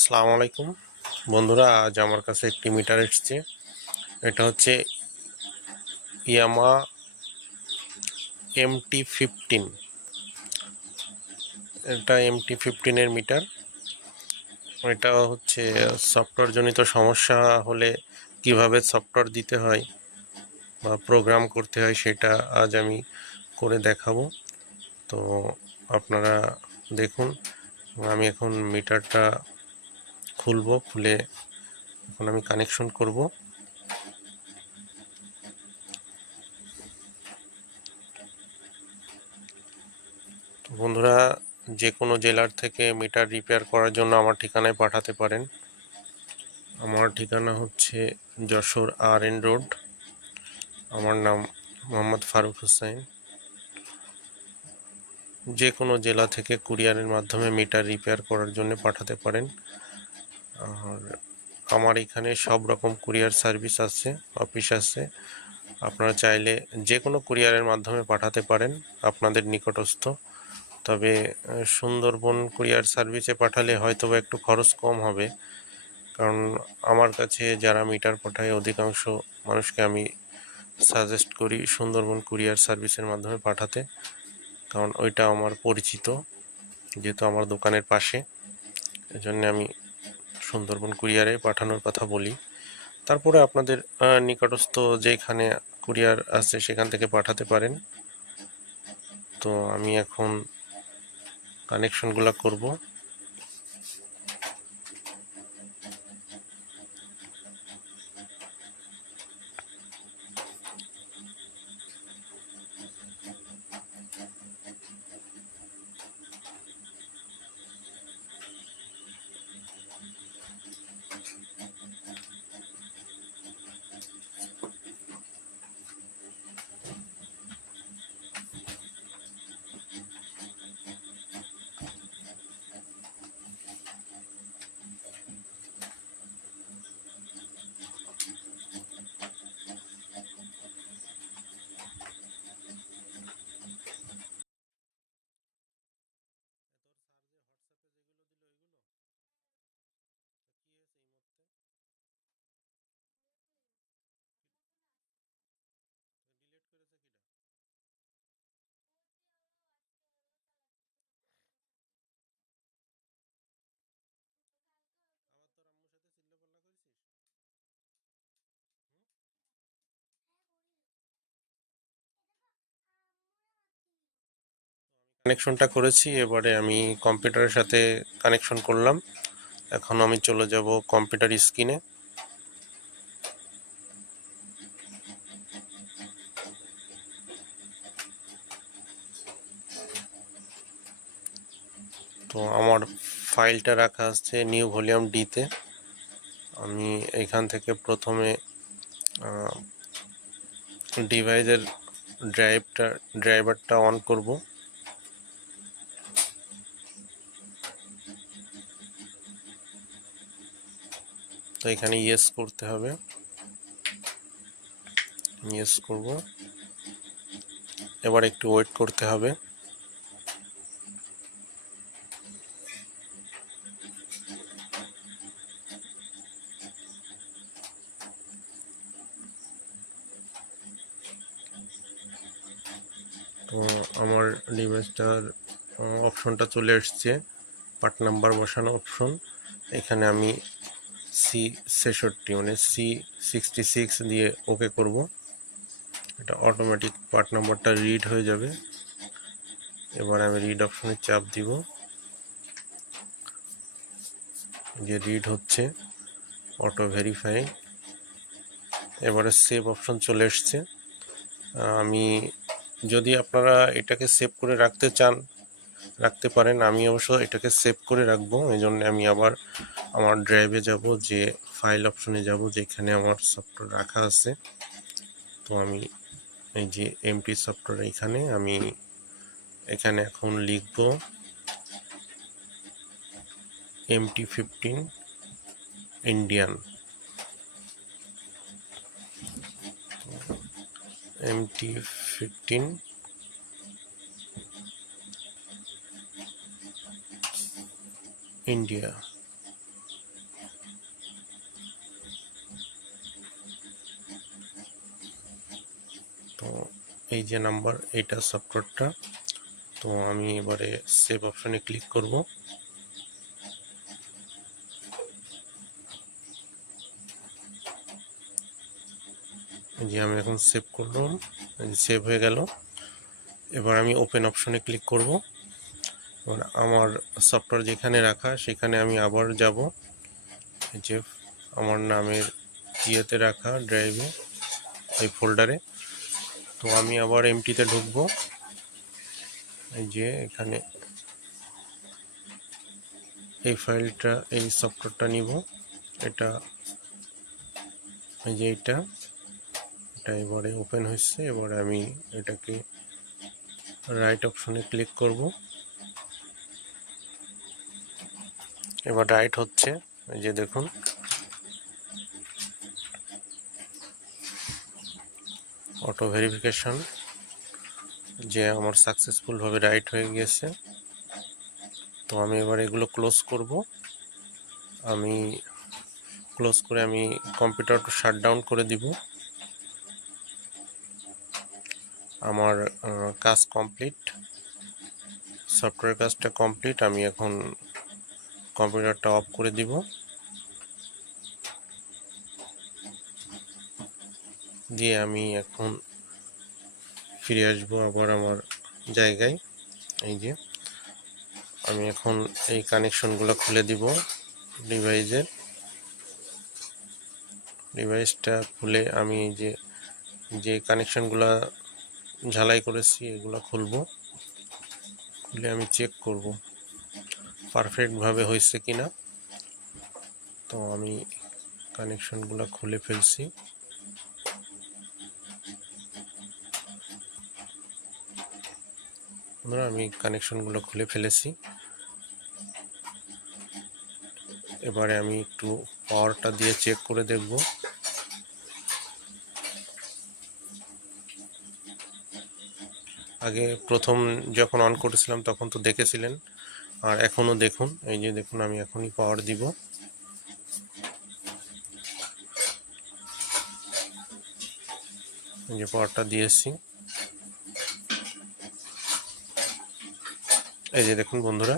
আসসালামু আলাইকুম। বন্ধুরা, আজ আমার কাছে একটি মিটার এসছে। এটা হচ্ছে ইয়ামা এমটি ফিফটিন। এটা এমটি ফিফটিনের মিটার। এটা হচ্ছে সফটওয়্যার জনিত সমস্যা হলে কীভাবে সফটওয়্যার দিতে হয় বা প্রোগ্রাম করতে হয় সেটা আজ আমি করে দেখাবো। তো আপনারা দেখুন, আমি এখন মিটারটা খুলবো, খুলে এখন আমি কানেকশন করব। বন্ধুরা, যে কোনো জেলার থেকে মিটার রিপেয়ার করার জন্য আমার ঠিকানায় পাঠাতে পারেন। আমার ঠিকানা হচ্ছে যশোর আর এন রোড। আমার নাম মোহাম্মদ ফারুক হোসেন। যে কোনো জেলা থেকে কুরিয়ারের মাধ্যমে মিটার রিপেয়ার করার জন্য পাঠাতে পারেন। আর আমার এখানে সব রকম কুরিয়ার সার্ভিস আছে, অফিস আছে। আপনারা চাইলে যে কোনো কুরিয়ারের মাধ্যমে পাঠাতে পারেন আপনাদের নিকটস্থ। তবে সুন্দরবন কুরিয়ার সার্ভিসে পাঠালে হয়তো একটু খরচ কম হবে। কারণ আমার কাছে যারা মিটার পাঠায়, অধিকাংশ মানুষকে আমি সাজেস্ট করি সুন্দরবন কুরিয়ার সার্ভিসের মাধ্যমে পাঠাতে। কারণ ওইটা আমার পরিচিত, যেহেতু আমার দোকানের পাশে। এজন্য আমি সুন্দরবন কুরিয়ারে পাঠানোর কথা বলি। তারপরে আপনাদের নিকটস্থ যেখানে কুরিয়ার আছে সেখান থেকে পাঠাতে পারেন। তো আমি এখন কানেকশনগুলো করব। কানেকশনটা করেছি, এবারে আমি কম্পিউটারের সাথে কানেকশন করলাম। এখন আমি চলে যাব কম্পিউটার স্ক্রিনে তো আমার ফাইলটা রাখা আছে নিউ ভলিউম ডিতে আমি এখান থেকে প্রথমে ডিভাইসের ড্রাইভটা ড্রাইভারটা অন করব। তো এখানে ইয়েস করতে হবে। ইয়েস করব। এবার একটু ওয়েট করতে হবে। তো আমার ডিভাইসটার অপশনটা চলে এসছে। পার্ট নাম্বার বসানো অপশন এখানে আমি সি ছেষট্টি মানে সি সিক্সটি সিক্স দিয়ে ওকে করব। এটা অটোমেটিক পার্ট নাম্বারটা রিড হয়ে যাবে। এবার আমি রিড অপশনে চাপ দিব। যে রিড হচ্ছে অটো ভেরিফাই এবারে সেভ অপশন চলে এসছে। আমি যদি আপনারা এটাকে সেভ করে রাখতে চান রাখতে পারেন। আমি অবশ্য এটাকে সেভ করে রাখব এই জন্য আমি আবার আমার ড্রাইভে যাব, যে ফাইল অপশনে যাব, যেখানে আমার সফটওয়্যার রাখা আছে। তো আমি এই যে এমটি সফটওয়্যার এখানে, আমি এখানে এখন লিখব MT fifteen Indian MT fifteen India. তো এই যে নাম্বার এটা সফটওয়্যারটা তো আমি এবারে সেভ অপশনে ক্লিক করব। যে আমি এখন সেভ করলাম সেভ হয়ে গেল। এবার আমি ওপেন অপশনে ক্লিক করব। এবার আমার সফটওয়্যার যেখানে রাখা, সেখানে আমি আবার যাব। যে আমার নামের ইয়েতে রাখা ড্রাইভে এই ফোল্ডারে তো আমি আবার এমটিতে ঢুকবো। এই যে এখানে এই ফাইলটা এই সফটওয়্যারটা নিব। এটা, এই যে এটা এটা এবারে ওপেন হয়েছে। এবারে আমি এটাকে রাইট অপশনে ক্লিক করব। এবার রাইট হচ্ছে, এই যে দেখুন। অটো ভেরিফিকেশন যে আমার সাকসেসফুলভাবে রাইট হয়ে গিয়েছে তো আমি এবার এগুলো ক্লোজ করব। আমি ক্লোজ করে আমি কম্পিউটারটা শাট ডাউন করে দিব। আমার কাজ কমপ্লিট সফটওয়্যার কাজটা কমপ্লিট আমি এখন কম্পিউটারটা অফ করে দিব। দিয়ে আমি এখন ফিরে আসব আবার আমার জায়গায়। এই যে, আমি এখন এই কানেকশনগুলো খুলে দিব ডিভাইসের। ডিভাইসটা খুলে আমি এই যে যে কানেকশনগুলো ঝালাই করেছি এগুলো খুলবো। খুলে আমি চেক করব। পারফেক্টভাবে হয়েছে কি না তো আমি কানেকশনগুলো খুলে ফেলছি। বন্ধুরা, আমি কানেকশনগুলো খুলে ফেলেছি। এবারে আমি একটু পাওয়ারটা দিয়ে চেক করে দেখব। আগে প্রথম যখন অন করেছিলাম, তখন তো দেখেছিলেন আর এখনও দেখুন, এই যে দেখুন, আমি এখনই পাওয়ার দিব। যে পাওয়ারটা দিয়েছি। এই যে দেখুন বন্ধুরা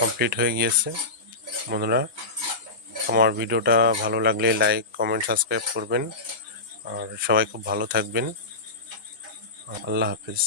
কমপ্লিট হয়ে গিয়েছে। বন্ধুরা, আমার ভিডিওটা ভালো লাগলে লাইক কমেন্ট সাবস্ক্রাইব করবেন। আর সবাই খুব ভালো থাকবেন। আল্লাহ হাফিজ।